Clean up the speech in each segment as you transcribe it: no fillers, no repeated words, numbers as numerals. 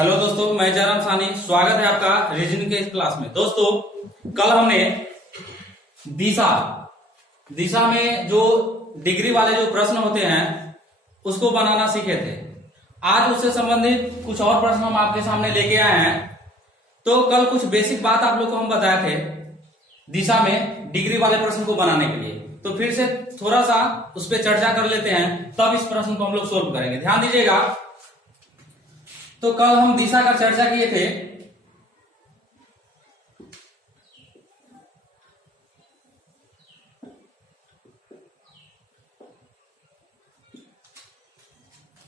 Hello दोस्तों, मैं जयराम सानी। स्वागत है आपका रीजनिंग के इस क्लास में। दोस्तों, कल हमने दिशा में जो डिग्री वाले जो प्रश्न होते हैं उसको बनाना सीखे थे। आज उससे संबंधित कुछ और प्रश्न हम आपके सामने लेके आए हैं। तो कल कुछ बेसिक बात आप लोग को हम बताए थे दिशा में डिग्री वाले प्रश्न को बनाने के लिए। तो फिर से थोड़ा सा उस पर चर्चा कर लेते हैं, तब इस प्रश्न को हम लोग सोल्व करेंगे। ध्यान दीजिएगा। तो कल हम दिशा का चर्चा किए थे।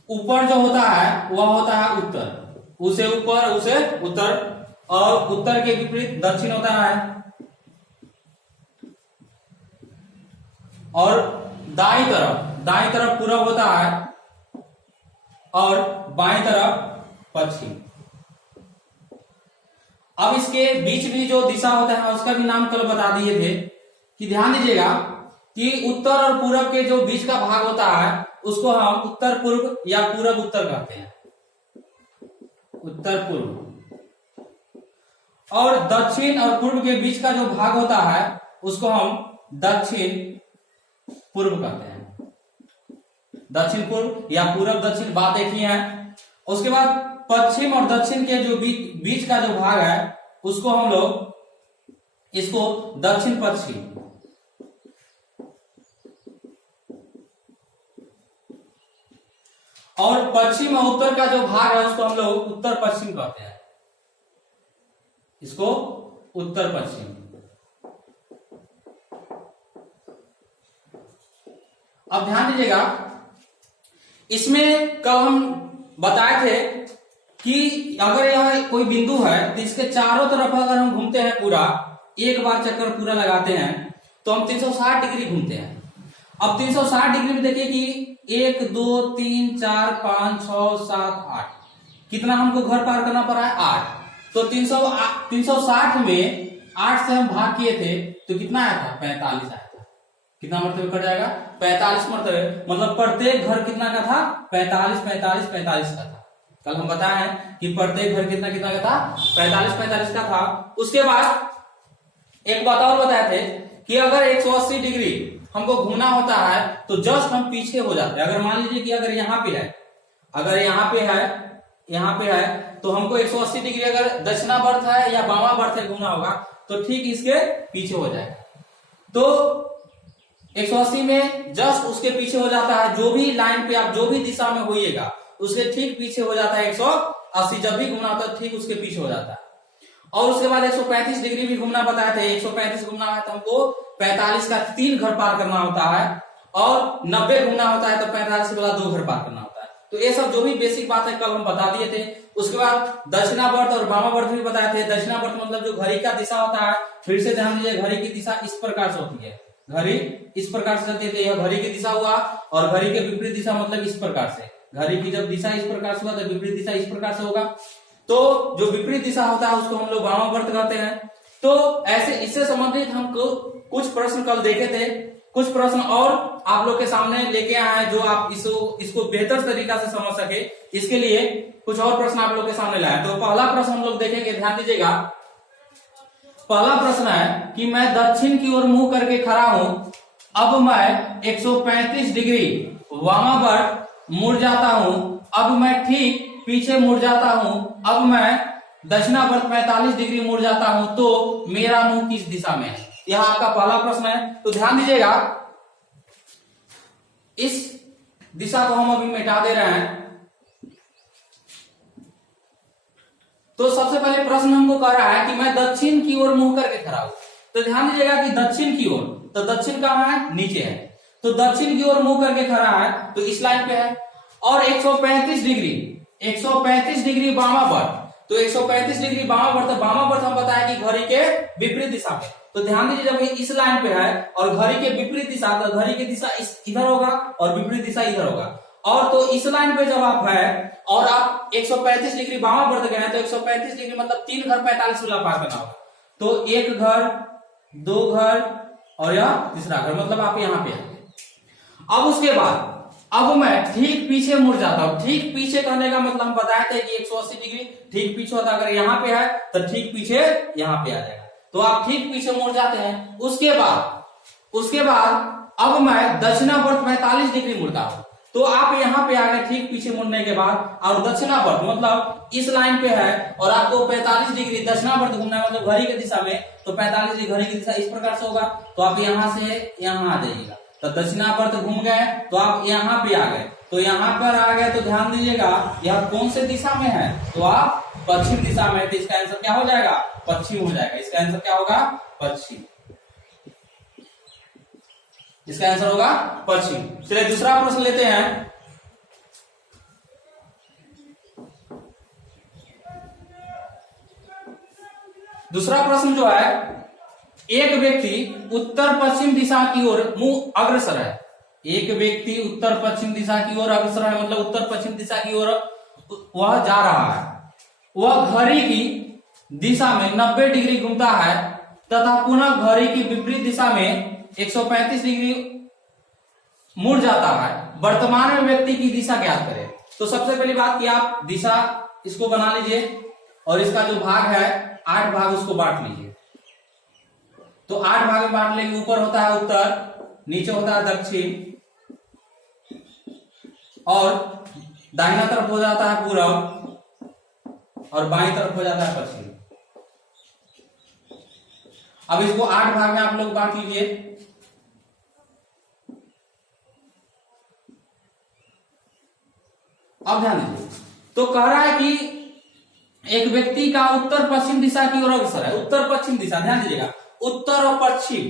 ऊपर जो होता है वह होता है उत्तर, उसे ऊपर उसे उत्तर, और उत्तर के विपरीत दक्षिण होता है, और दाईं तरफ पूरब होता है, और बाईं तरफ पश्चिम। अब इसके बीच भी जो दिशा होता है उसका भी नाम कल बता दिए थे कि ध्यान दीजिएगा कि उत्तर और पूरब के जो बीच का भाग होता है उसको हम उत्तर पूर्व या पूरब उत्तर कहते हैं, उत्तर पूर्व। और दक्षिण और पूर्व के बीच का जो भाग होता है उसको हम दक्षिण पूर्व कहते हैं। दक्षिण पूर्व या पूरब दक्षिण बात एक ही है। उसके बाद पश्चिम और दक्षिण के जो बीच का जो भाग है उसको हम लोग इसको दक्षिण पश्चिम, और पश्चिम और उत्तर का जो भाग है उसको हम लोग उत्तर पश्चिम कहते हैं, इसको उत्तर पश्चिम। अब ध्यान दीजिएगा, इसमें कल हम बताए थे कि अगर यह कोई बिंदु है तो इसके चारों तरफ अगर हम घूमते हैं, पूरा एक बार चक्कर पूरा लगाते हैं तो हम 360 डिग्री घूमते हैं। अब 360 डिग्री में देखिए कि 1 2 3 4 5 6 7 8 कितना हमको घर पार करना पड़ा है, 8। तो 360 में 8 से हम भाग किए थे तो कितना आया था, 45 आया था। कितना मरतबे कट जाएगा, 45 मरतबे। मतलब प्रत्येक घर कितना का था, 45 45 45 का था। कल हम बताए हैं कि प्रत्येक घर कितना कितना का था, 45 45 का था। उसके बाद एक बात और बताए थे कि अगर 180 डिग्री हमको घूमना होता है तो जस्ट हम पीछे हो जाते हैं। अगर मान लीजिए कि अगर यहाँ पे है, अगर यहाँ पे है तो हमको 180 डिग्री अगर दक्षिणावर्त है या वामावर्त है घूमना होगा तो ठीक इसके पीछे हो जाएगा। तो 180 में जस्ट उसके पीछे हो जाता है। जो भी लाइन पे आप जो भी दिशा में होइएगा उसके ठीक पीछे हो जाता है 180। जब भी घूमना होता है ठीक उसके पीछे हो जाता है। और उसके बाद 135 डिग्री भी घूमना बताया था। 135 घूमना है तो हमको 45 का 3 घर पार करना होता है, और 90 घूमना होता है तो 45 वाला 2 घर पार करना होता है। तो ये सब जो भी बेसिक बात है कल हम बता दिए थे। उसके बाद दक्षिणावर्त और वामावर्त भी बताए थे। दक्षिणावर्त मतलब जो घड़ी का दिशा होता है, फिर से ध्यान दीजिए, घड़ी की दिशा इस प्रकार से होती है, घड़ी इस प्रकार से चलती है। यह घड़ी की दिशा हुआ, और घड़ी के विपरीत दिशा मतलब इस प्रकार से। घड़ी की जब दिशा इस प्रकार से हुआ तो विपरीत दिशा इस प्रकार से होगा। तो जो विपरीत दिशा होता है उसको हम लोग वामावर्त कहते हैं। तो ऐसे इससे संबंधित हम कुछ प्रश्न कल देखे थे। कुछ प्रश्न और आप लोग के सामने लेके आए हैं जो आप इसको बेहतर तरीका से समझ सके, इसके लिए कुछ और प्रश्न आप लोग के सामने लाए। तो पहला प्रश्न हम लोग देखेंगे, ध्यान दीजिएगा। पहला प्रश्न है कि मैं दक्षिण की ओर मुंह करके खड़ा हूं, अब मैं 135 डिग्री वामावर्त मुड़ जाता हूं, अब मैं ठीक पीछे मुड़ जाता हूं, अब मैं दक्षिणावर्त 45 डिग्री मुड़ जाता हूं, तो मेरा मुंह किस दिशा में है? यह आपका पहला प्रश्न है। तो ध्यान दीजिएगा, इस दिशा को हम अभी मिटा दे रहे हैं। तो सबसे पहले प्रश्न हमको कह रहा है कि मैं दक्षिण की ओर मुंह करके खड़ा हूं। तो ध्यान दीजिएगा कि दक्षिण की ओर, तो दक्षिण कहां है, नीचे है। तो दक्षिण की ओर मुंह करके खड़ा है तो इस लाइन पे है। और 135 डिग्री वामावर्त, तो 135 डिग्री वामावर्त, वामावर्त हम बताया कि घड़ी के विपरीत दिशा में। तो ध्यान दीजिए, जब ये इस लाइन पे है और घड़ी के विपरीत दिशा, तो घड़ी की दिशा इधर होगा और विपरीत दिशा इधर होगा। और तो इस लाइन पे जब आप है और आप 135 डिग्री वामावर्त गए तो 135 डिग्री मतलब 3 घर 45 वाला पार करना होगा। तो 1 घर 2 घर और यह तीसरा घर, मतलब आप यहाँ पे है। अब उसके बाद अब मैं ठीक पीछे मुड़ जाता हूं। ठीक पीछे कहने का मतलब हम बताए थे कि 180 डिग्री ठीक पीछे होता है। अगर यहाँ पे है तो ठीक पीछे यहाँ पे आ जाएगा। तो आप ठीक पीछे मुड़ जाते हैं। उसके बाद अब मैं दक्षिणावर्त 45 डिग्री मुड़ता हूं। तो आप यहाँ पे आ गए ठीक पीछे मुड़ने के बाद, और दक्षिणावर्त मतलब इस लाइन पे है और आपको 45 डिग्री दक्षिणावर्त घूमना है, मतलब घड़ी की दिशा में। तो 45 डिग्री घड़ी की दिशा इस प्रकार से होगा। तो आप यहाँ से यहाँ आ जाइएगा। तो दक्षिणावर्त घूम गए तो आप यहाँ पे आ गए। तो यहाँ पर आ गए तो ध्यान दीजिएगा यह कौन से दिशा में है, तो आप पश्चिम दिशा में। तो इसका आंसर क्या हो जाएगा, पश्चिम हो जाएगा। इसका आंसर क्या होगा, पश्चिम। इसका आंसर होगा पश्चिम। चलिए दूसरा प्रश्न लेते हैं। दूसरा प्रश्न जो है, एक व्यक्ति उत्तर पश्चिम दिशा की ओर मुंह अग्रसर है। एक व्यक्ति उत्तर पश्चिम दिशा की ओर अग्रसर है, मतलब उत्तर पश्चिम दिशा की ओर वह जा रहा है। वह घड़ी की दिशा में 90 डिग्री घूमता है तथा पुनः घड़ी की विपरीत दिशा में 135 डिग्री मुड़ जाता है। वर्तमान में व्यक्ति की दिशा ज्ञात करें। तो सबसे पहली बात कि आप दिशा इसको बना लीजिए और इसका जो भाग है 8 भाग उसको बांट लीजिए। तो 8 भाग में बांट लेंगे। ऊपर होता है उत्तर, नीचे होता है दक्षिण, और दाहिना तरफ हो जाता है पूरब और बाईं तरफ हो जाता है पश्चिम। अब इसको 8 भाग में आप लोग बांट लीजिए। अब ध्यान दीजिए, तो कह रहा है कि एक व्यक्ति का उत्तर पश्चिम दिशा की ओर अग्रसर है। उत्तर पश्चिम दिशा, ध्यान दीजिएगा, उत्तर और पश्चिम।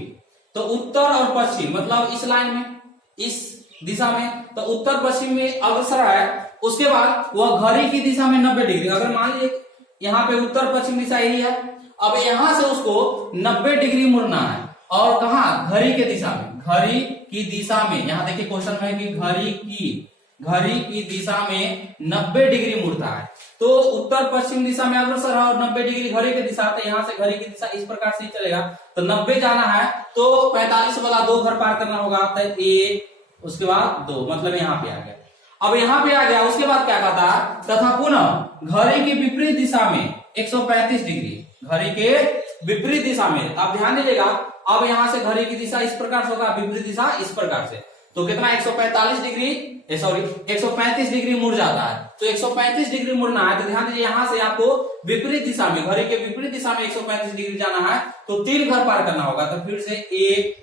तो उत्तर और पश्चिम मतलब इस लाइन में, इस दिशा में, तो उत्तर पश्चिम में अग्रसर है। उसके बाद वह घड़ी की दिशा में 90 डिग्री, अगर मान लीजिए यहाँ पे उत्तर पश्चिम दिशा यही है, अब यहां से उसको 90 डिग्री मुड़ना है। और कहा, घड़ी के दिशा में, घड़ी की दिशा में। यहां देखिए क्वेश्चन है कि घड़ी की दिशा में 90 डिग्री मुड़ता है। तो उत्तर पश्चिम दिशा में अग्रसर है और 90 डिग्री घड़ी की दिशा। तो यहाँ से घड़ी की दिशा इस प्रकार से ही चलेगा। तो 90 जाना है तो 45 वाला 2 घर पार करना होगा। तो 1, उसके बाद 2, मतलब यहाँ पे आ गया। अब यहाँ पे आ गया, उसके बाद क्या कहता है, तथा पुनः घड़ी की विपरीत दिशा में 135 डिग्री, घड़ी के विपरीत दिशा में। आप ध्यान दीजिएगा, अब यहाँ से घड़ी की दिशा इस प्रकार से होगा, विपरीत दिशा इस प्रकार से। तो कितना 145 डिग्री, सॉरी 135 डिग्री मुड़ जाता है। तो 135 डिग्री मुड़ना है। तो ध्यान दीजिए, यहां से आपको विपरीत दिशा में, घड़ी के विपरीत दिशा में 135 डिग्री जाना है। तो 3 घर पार करना होगा। तो फिर से 1,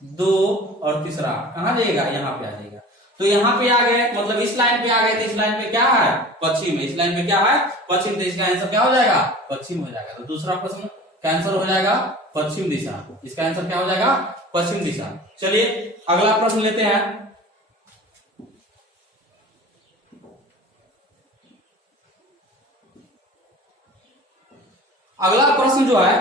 2 और तीसरा कहां जाएगा, यहाँ पे आ जाएगा। तो यहाँ पे आ गए, मतलब इस लाइन पे आ गए। तो इस लाइन पे क्या है, पश्चिम। इस लाइन पे क्या है, पश्चिम। तो इसका आंसर क्या हो जाएगा, पश्चिम हो जाएगा। तो दूसरा प्रश्न कैंसर हो जाएगा पश्चिम दिशा। इसका आंसर क्या हो जाएगा, पश्चिम दिशा। चलिए अगला प्रश्न लेते हैं। अगला प्रश्न जो है,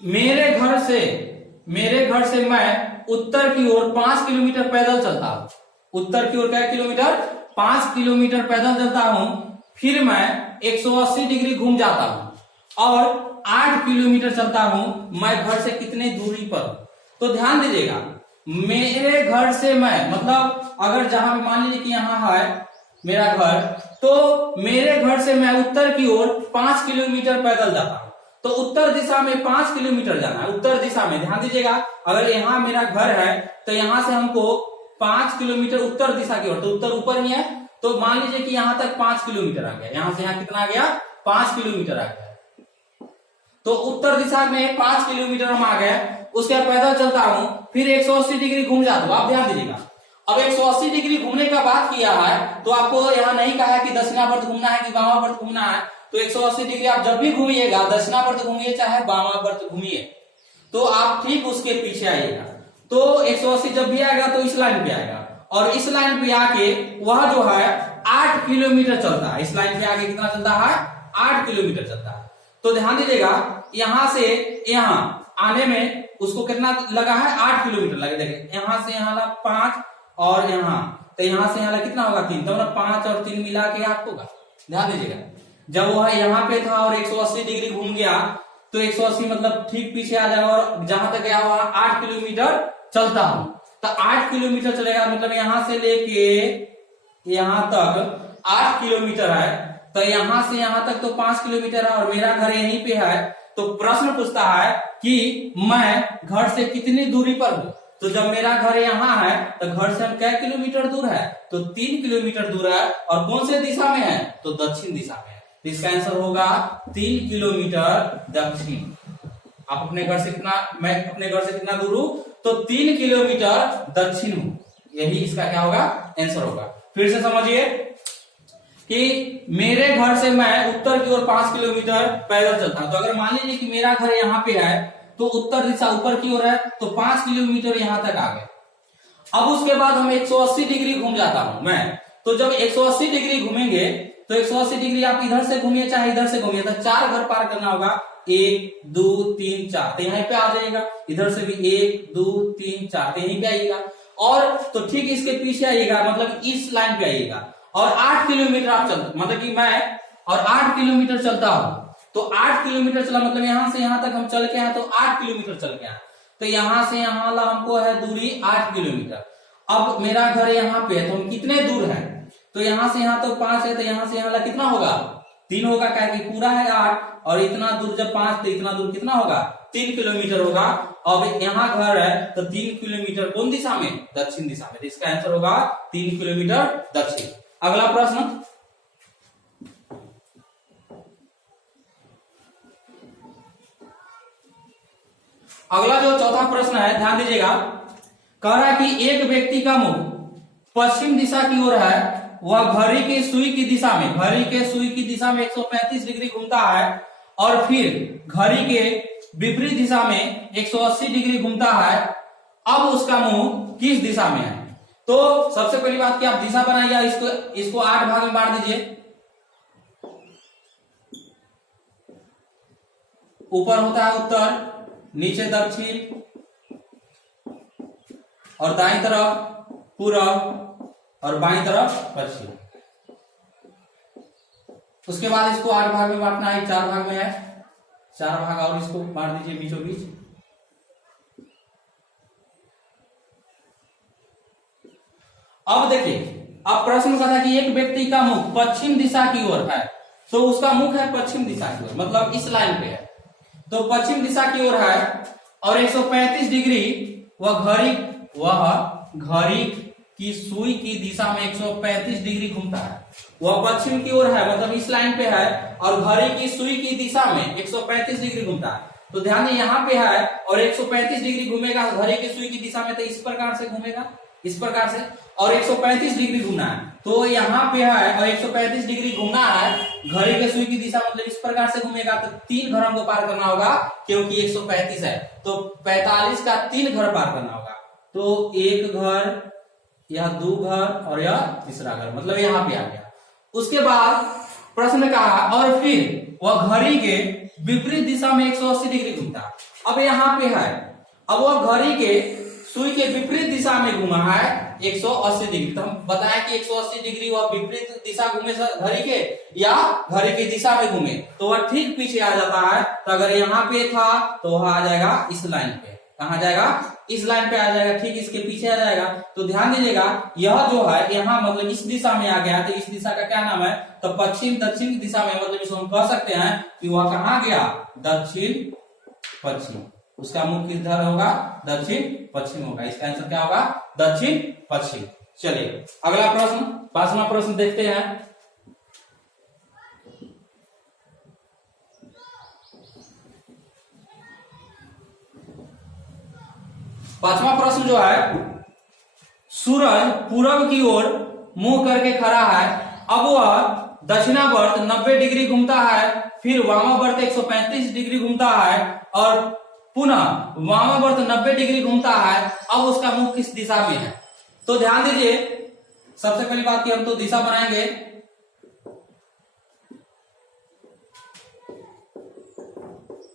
मेरे घर से मैं उत्तर की ओर 5 किलोमीटर पैदल चलता हूं। उत्तर की ओर क्या किलोमीटर, 5 किलोमीटर पैदल चलता हूं। फिर मैं 180 डिग्री घूम जाता हूं और 8 किलोमीटर चलता हूं। मैं घर से कितने दूरी पर हूं। तो ध्यान दीजिएगा, मेरे घर से मैं, मतलब अगर जहां भी मान लीजिए कि यहां है मेरा घर, तो मेरे घर से मैं उत्तर की ओर 5 किलोमीटर पैदल जाता हूं। तो उत्तर दिशा में 5 किलोमीटर जाना है। उत्तर दिशा में ध्यान दीजिएगा, अगर यहाँ मेरा घर है तो यहाँ से हमको 5 किलोमीटर उत्तर दिशा की ओर, तो उत्तर ऊपर ही है। तो मान लीजिए कि यहाँ तक 5 किलोमीटर आ गया। यहाँ से यहाँ कितना आ गया, 5 किलोमीटर आ गया। तो उत्तर दिशा में 5 किलोमीटर हम आ गए। उसके बाद पैदल चलता हूं, फिर 180 डिग्री घूम जाता हूं। आप ध्यान दीजिएगा, अब 180 डिग्री घूमने का बात किया है, तो आपको यहाँ नहीं कहा है कि दक्षिणावर्त घूमना है कि वामावर्त घूमना है। तो 180 डिग्री आप जब भी घूमिएगा, दक्षिणावर्त घूमिए चाहे वामावर्त घूमिए, तो आप ठीक उसके पीछे आइएगा। तो 180 जब भी आएगा तो इस लाइन पे आएगा, और इस लाइन पे आके वह जो है 8 किलोमीटर चलता है। इस लाइन पे आके कितना चलता है, 8 किलोमीटर चलता है। तो ध्यान दीजिएगा, यहां से यहां आने में उसको कितना लगा है, 8 किलोमीटर लगे। देखिए यहां से यहां 5 और यहाँ, तो यहाँ से यहाँ कितना होगा, 3। तो 5 और 3 मिला के 8 होगा। ध्यान दीजिएगा, जब वह यहाँ पे था और 180 डिग्री घूम गया, तो 180 मतलब ठीक पीछे आ जाएगा, और जहां तक गया वहां 8 किलोमीटर चलता हूं। तो 8 किलोमीटर चलेगा, मतलब यहां से लेके यहां तक 8 किलोमीटर है, तो यहां से यहां तक तो 5 किलोमीटर है और मेरा घर यहीं पे है। तो प्रश्न पूछता है कि मैं घर से कितनी दूरी पर हूं। तो जब मेरा घर यहाँ है तो घर से हम क्या किलोमीटर दूर है, तो 3 किलोमीटर दूर है, और कौन से दिशा में है, तो दक्षिण दिशा में है। तो इसका आंसर होगा 3 किलोमीटर दक्षिण। आप अपने घर से कितना, मैं अपने घर से कितना दूर हूं, तो 3 किलोमीटर दक्षिण हूं। यही इसका क्या होगा, आंसर होगा। फिर से समझिए कि मेरे घर से मैं उत्तर की ओर 5 किलोमीटर पैदल चलता हूं। तो अगर मान लीजिए कि मेरा घर यहाँ पे है, तो उत्तर दिशा ऊपर की ओर है, तो 5 किलोमीटर यहां तक आ गए। अब उसके बाद हम 180 डिग्री घूम जाता हूं मैं। तो जब 180 डिग्री घूमेंगे, तो 180 डिग्री आप इधर से घूमिए चाहे इधर से घूमिए, तो 4 घर पार करना होगा, 1 2 3 4, तो यहीं पे आ जाएगा। इधर से भी 1 2 3 4, तो यहीं पे आइएगा। और तो ठीक इसके पीछे आइएगा, मतलब इस लाइन पे आइएगा, और 8 किलोमीटर आप चलते, मतलब कि मैं और 8 किलोमीटर चलता हूं। तो 8 किलोमीटर चला, मतलब यहां से यहां तक हम चल के आए, तो 8 किलोमीटर चल के आए। तो यहां से यहां हमको है दूरी 8 किलोमीटर। अब मेरा घर यहाँ पे है, तो हम कितने दूर है, तो यहां से यहां तो 5 है, तो यहां से यहां कितना होगा, 3 होगा, क्या कि पूरा है 8, और इतना दूर जब 5, तो इतना दूर कितना होगा, 3 किलोमीटर होगा। अब यहाँ घर है, तो 3 किलोमीटर कौन दिशा में, दक्षिण दिशा में। तो इसका आंसर होगा 3 किलोमीटर दक्षिण। अगला प्रश्न, अगला जो चौथा प्रश्न है, ध्यान दीजिएगा। कह रहा है कि एक व्यक्ति का मुख पश्चिम दिशा की ओर है, वह घड़ी की सुई की दिशा में, घड़ी के सुई की दिशा में 135 डिग्री घूमता है, और फिर घड़ी के विपरीत दिशा में 180 डिग्री घूमता है। अब उसका मुंह किस दिशा में है। तो सबसे पहली बात कि आप दिशा बनाइए, इसको 8 भाग में बांट दीजिए। ऊपर होता है उत्तर, नीचे दक्षिण, और दाईं तरफ पूरब, और बाईं तरफ पश्चिम। उसके बाद इसको 8 भाग में बांटना है, 4 भाग में है, 4 भाग और इसको बांट दीजिए बीचों बीच। अब देखिए, अब प्रश्न का था कि एक व्यक्ति का मुख पश्चिम दिशा की ओर है, तो उसका मुख है पश्चिम दिशा की ओर, मतलब इस लाइन पे है, तो पश्चिम दिशा की ओर है, और 135 डिग्री वह घड़ी की सुई की दिशा में 135 डिग्री घूमता है। वह पश्चिम की ओर है, मतलब इस लाइन पे है, और घड़ी की सुई की दिशा में 135 डिग्री घूमता है। तो ध्यान दें, यहाँ पे है और 135 डिग्री घूमेगा घड़ी की सुई की दिशा में, तो इस प्रकार से घूमेगा, इस प्रकार से, और 135 डिग्री घूमना है। तो यहाँ पे है और 135 डिग्री घूमना है, घड़ी के सुई की दिशा, मतलब इस प्रकार से घूमेगा, तो 3 घर हमको पार करना होगा, क्योंकि 135 है, तो 45 का 3 घर पार करना होगा। तो 1 घर, यह 2 घर, और यह तीसरा घर, मतलब यहाँ पे आ गया। उसके बाद प्रश्न कहा, और फिर वह घड़ी के विपरीत दिशा में 180 डिग्री घूमता। अब यहाँ पे है, अब वह घड़ी के सुई के विपरीत दिशा में घूमा है 180 डिग्री। तो हम बताया कि 180 डिग्री वह विपरीत दिशा घूमे घड़ी के, या घड़ी की दिशा में घूमे, तो वह ठीक पीछे आ जाता है। तो अगर यहाँ पे था तो वह आ जाएगा इस लाइन पे, कहा जाएगा, इस लाइन पे आ जाएगा, ठीक इसके पीछे आ जाएगा। तो ध्यान दीजिएगा, यह जो है यहाँ मतलब इस दिशा में आ गया, तो इस दिशा का क्या नाम है, तो पश्चिम दक्षिण दिशा में, मतलब इसको हम कह सकते हैं कि वह कहाँ गया, दक्षिण पश्चिम। उसका मुख किधर होगा, दक्षिण पश्चिम होगा। इसका आंसर क्या होगा, दक्षिण पश्चिम। चलिए अगला प्रश्न, 5वां प्रश्न देखते हैं। पांचवा प्रश्न जो है, सूरज पूरब की ओर मुंह करके खड़ा है, अब वह दक्षिणावर्त 90 डिग्री घूमता है, फिर वामावर्त 135 डिग्री घूमता है, और पुनः वामावर्त 90 डिग्री घूमता है। अब उसका मुख किस दिशा में है। तो ध्यान दीजिए, सबसे पहली बात कि हम तो दिशा बनाएंगे,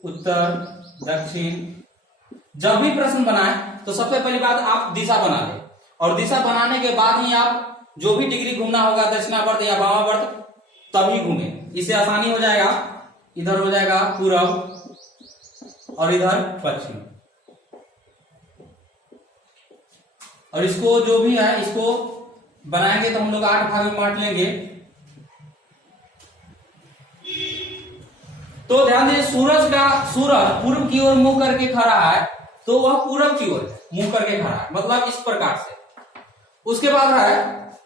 उत्तर दक्षिण। जब भी प्रश्न बनाए तो सबसे पहली बात आप दिशा बना ले, और दिशा बनाने के बाद ही आप जो भी डिग्री घूमना होगा, दक्षिणावर्त या वामावर्त, तभी घूमे, इससे आसानी हो जाएगा। इधर हो जाएगा पूरब और इधर पश्चिम। और इसको जो भी है इसको बनाएंगे तो हम लोग 8 भाग में बांट लेंगे। तो ध्यान दीजिए, सूरज पूर्व की ओर मुंह करके खड़ा है, तो वह पूरब की ओर मुंह करके खड़ा है, मतलब इस प्रकार से। उसके बाद है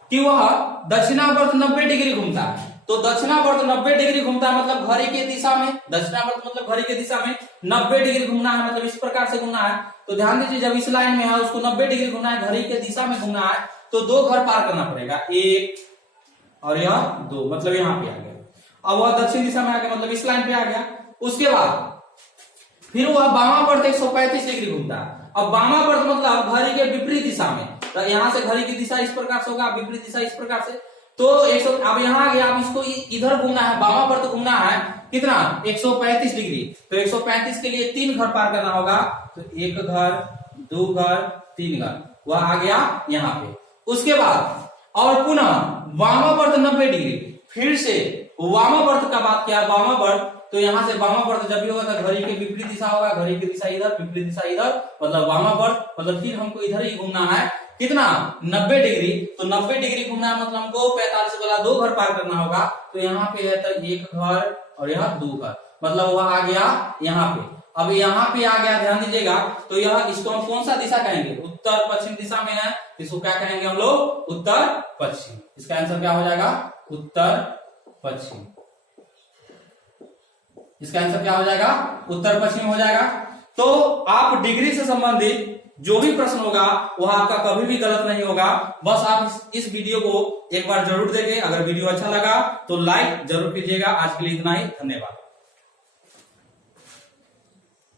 कि वह दक्षिणावर्त 90 डिग्री घूमता है, तो दक्षिणावर्त 90 डिग्री घूमता है मतलब घड़ी के दिशा में, दक्षिणावर्त मतलब घड़ी के दिशा में 90 डिग्री घूमना है, मतलब इस प्रकार से घूमना है। तो ध्यान दीजिए, जब इस लाइन में है उसको 90 डिग्री घूमना है, घड़ी के दिशा में घूमना है, तो 2 घर पार करना पड़ेगा, 1 और यह 2, मतलब यहाँ पे आ गया। अब वह दक्षिण दिशा में आ गया, मतलब इस लाइन पे आ गया। उसके बाद फिर वह वामावर्त 135 डिग्री घूमता है। अब वामावर्त मतलब घड़ी के विपरीत दिशा में, तो यहाँ से घड़ी की दिशा इस प्रकार से होगा, विपरीत दिशा इस प्रकार से। तो 100, अब यहाँ आ गया, अब इसको इधर घूमना है, वामावर्त घूमना है कितना, 135 डिग्री। तो 135 के लिए 3 घर पार करना होगा, तो 1 घर, 2 घर, 3 घर, वह आ गया यहाँ पे। उसके बाद और पुनः वामावर्त 90 डिग्री, फिर से वामावर्त का बात किया, वामावर्त, तो यहाँ से वामावर्त जब भी होगा तो घड़ी के विपरीत दिशा होगा, घड़ी की दिशा इधर, विपरीत दिशा इधर, मतलब वामावर्त, मतलब फिर हमको इधर ही घूमना है कितना, 90 डिग्री। तो 90 डिग्री घूमना है मतलब हमको 45 वाला 2 घर पार करना होगा। तो यहाँ पे है तो 1 घर और यहाँ 2 घर, मतलब वह आ गया यहाँ पे। अब यहाँ पे आ गया, ध्यान दीजिएगा, तो यह इसको हम कौन सा दिशा कहेंगे, उत्तर पश्चिम दिशा में है, इसको क्या कहेंगे हम लोग, उत्तर पश्चिम। इसका आंसर क्या हो जाएगा, उत्तर पश्चिम। इसका आंसर क्या हो जाएगा, उत्तर पश्चिम हो जाएगा। तो आप डिग्री से संबंधित जो भी प्रश्न होगा वह आपका कभी भी गलत नहीं होगा। बस आप इस वीडियो को एक बार जरूर देखें। अगर वीडियो अच्छा लगा तो लाइक जरूर कीजिएगा। आज के लिए इतना ही, धन्यवाद।